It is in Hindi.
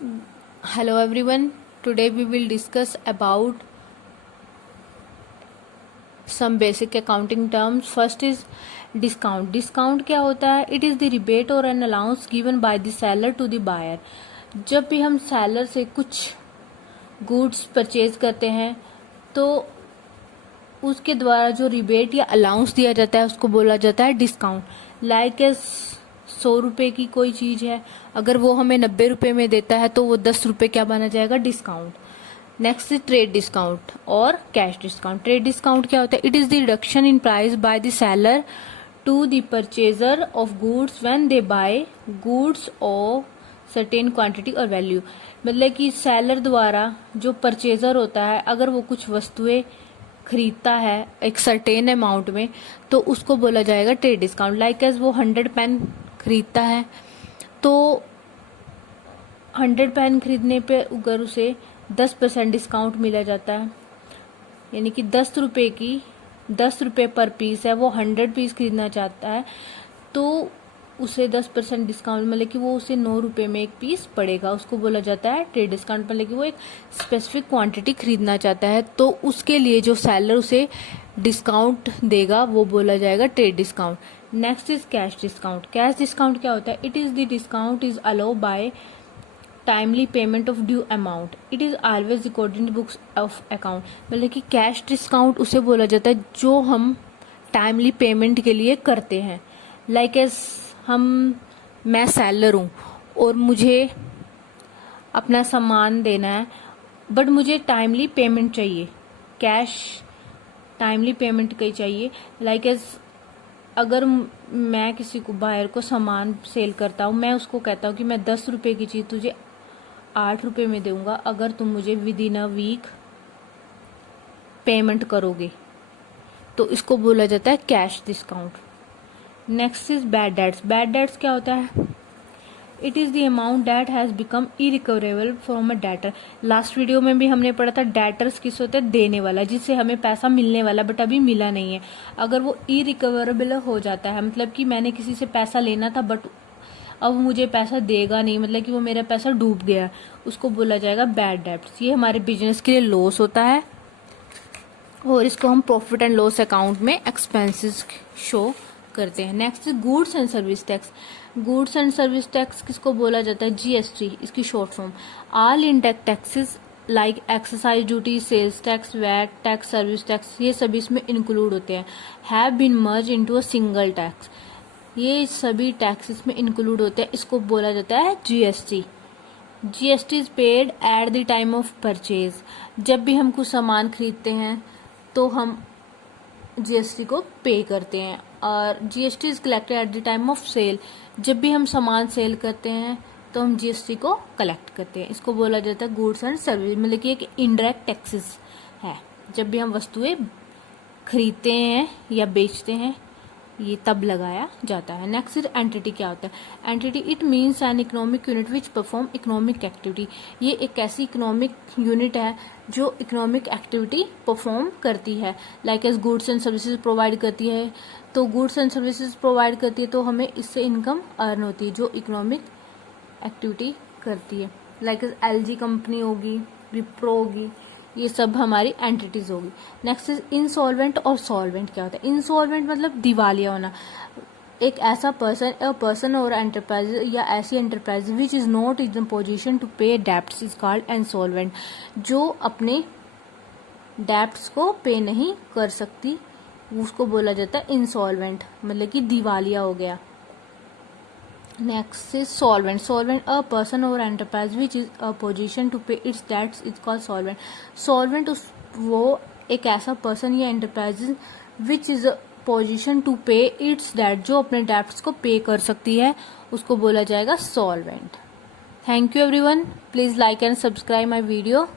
Hello everyone. Today we will discuss about some basic accounting terms. First is discount. Discount क्या होता है? It is the rebate or an allowance given by the seller to the buyer. जब भी हम seller से कुछ goods purchase करते हैं तो उसके द्वारा जो रिबेट या अलाउंस दिया जाता है उसको बोला जाता है डिस्काउंट. लाइक एस 100 रुपए की कोई चीज है, अगर वो हमें 90 रुपए में देता है तो वो 10 रुपए क्या बना जाएगा? Discount. Next is trade discount और कैश डिस्काउंट. ट्रेड डिस्काउंट क्या होता है? It is the reduction in price by the seller to the purchaser of goods when they buy goods of certain quantity और वैल्यू. मतलब कि सेलर द्वारा जो परचेजर होता है अगर वो कुछ वस्तुएं खरीदता है एक सर्टेन अमाउंट में तो उसको बोला जाएगा ट्रेड डिस्काउंट. लाइक एज वो 100 पेन खरीदता है तो 100 पेन खरीदने पे अगर उसे 10% डिस्काउंट मिला जाता है, यानी कि 10 रुपए पर पीस है, वो 100 पीस खरीदना चाहता है तो उसे 10% डिस्काउंट मतलब कि वो उसे 9 रुपए में एक पीस पड़ेगा, उसको बोला जाता है ट्रेड डिस्काउंट. मतलब कि वो एक स्पेसिफिक क्वांटिटी खरीदना चाहता है तो उसके लिए जो सेलर उसे डिस्काउंट देगा वो बोला जाएगा trade discount. Next is cash discount. Cash discount क्या होता है? It is the discount is allow by timely payment of due amount. It is always recorded in books of account. मतलब कि कैश डिस्काउंट उसे बोला जाता है जो हम टाइमली पेमेंट के लिए करते हैं. लाइक एज मैं सेलर हूँ और मुझे अपना सामान देना है बट मुझे टाइमली पेमेंट चाहिए, कैश टाइमली पेमेंट कहीं चाहिए. लाइक एज अगर मैं किसी को बायर को सामान सेल करता हूँ, मैं उसको कहता हूँ कि मैं 10 रुपए की चीज तुझे 8 रुपए में दूंगा अगर तुम मुझे within a week payment करोगे, तो इसको बोला जाता है cash discount. Next is bad debts. Bad debts क्या होता है? It is the amount that has become irrecoverable from a debtor. Last video में भी हमने पढ़ा था डेटर्स किस होता है? देने वाला, जिससे हमें पैसा मिलने वाला बट अभी मिला नहीं है. अगर वो इरिकवरेबल हो जाता है मतलब कि मैंने किसी से पैसा लेना था बट अब मुझे पैसा देगा नहीं, मतलब कि वो मेरा पैसा डूब गया, उसको बोला जाएगा बैड डेट्स. ये हमारे बिजनेस के लिए लॉस होता है और इसको हम प्रॉफिट एंड लॉस अकाउंट में एक्सपेंसेस शो करते हैं. Next goods and service tax. Goods and service tax किसको बोला जाता है? जीएसटी, इसकी short form. All indirect taxes like excise duty, sales tax, VAT tax, service tax, ये सभी इसमें इंक्लूड होते हैं. Have been merge into a single tax. ये सभी टैक्स इसमें इंक्लूड होते हैं, इसको बोला जाता है GST. GST is paid eight the time of purchase. जब भी हम कुछ सामान खरीदते हैं तो हम जीएसटी को पे करते हैं. और GST is collected at the time of sale. जब भी हम सामान सेल करते हैं तो हम जीएसटी को कलेक्ट करते हैं, इसको बोला जाता है गुड्स एंड सर्विस. मतलब कि एक इनडायरेक्ट टैक्सेस है. जब भी हम वस्तुएं खरीदते हैं या बेचते हैं ये तब लगाया जाता है. Next is entity. क्या होता है entity? It means an economic unit which perform economic activity. ये एक ऐसी इकोनॉमिक यूनिट है जो इकोनॉमिक एक्टिविटी परफॉर्म करती है. Like as goods and services provide करती है, तो गुड्स एंड सर्विसेज प्रोवाइड करती है तो हमें इससे इनकम अर्न होती है जो इकोनॉमिक एक्टिविटी करती है. लाइक एज एलजी कंपनी होगी, विप्रो होगी, ये सब हमारी एंटिटीज होगी. नेक्स्ट इज इंसॉल्वेंट और सॉल्वेंट. क्या होता है? इंसॉल्वेंट मतलब दिवालिया होना. एक ऐसा पर्सन और एंटरप्राइज या ऐसी enterprise which is not in position to pay debts is called insolvent. जो अपने डेप्ट्स को पे नहीं कर सकती उसको बोला जाता है इंसॉल्वेंट, मतलब कि दिवालिया हो गया. Next is solvent. Solvent a person और enterprise which is a position to pay its debts is called solvent. Solvent वो एक ऐसा पर्सन या enterprise which is a position to pay its debt, जो अपने डेट्स को पे कर सकती है, उसको बोला जाएगा solvent. Thank you everyone. Please like and subscribe my video.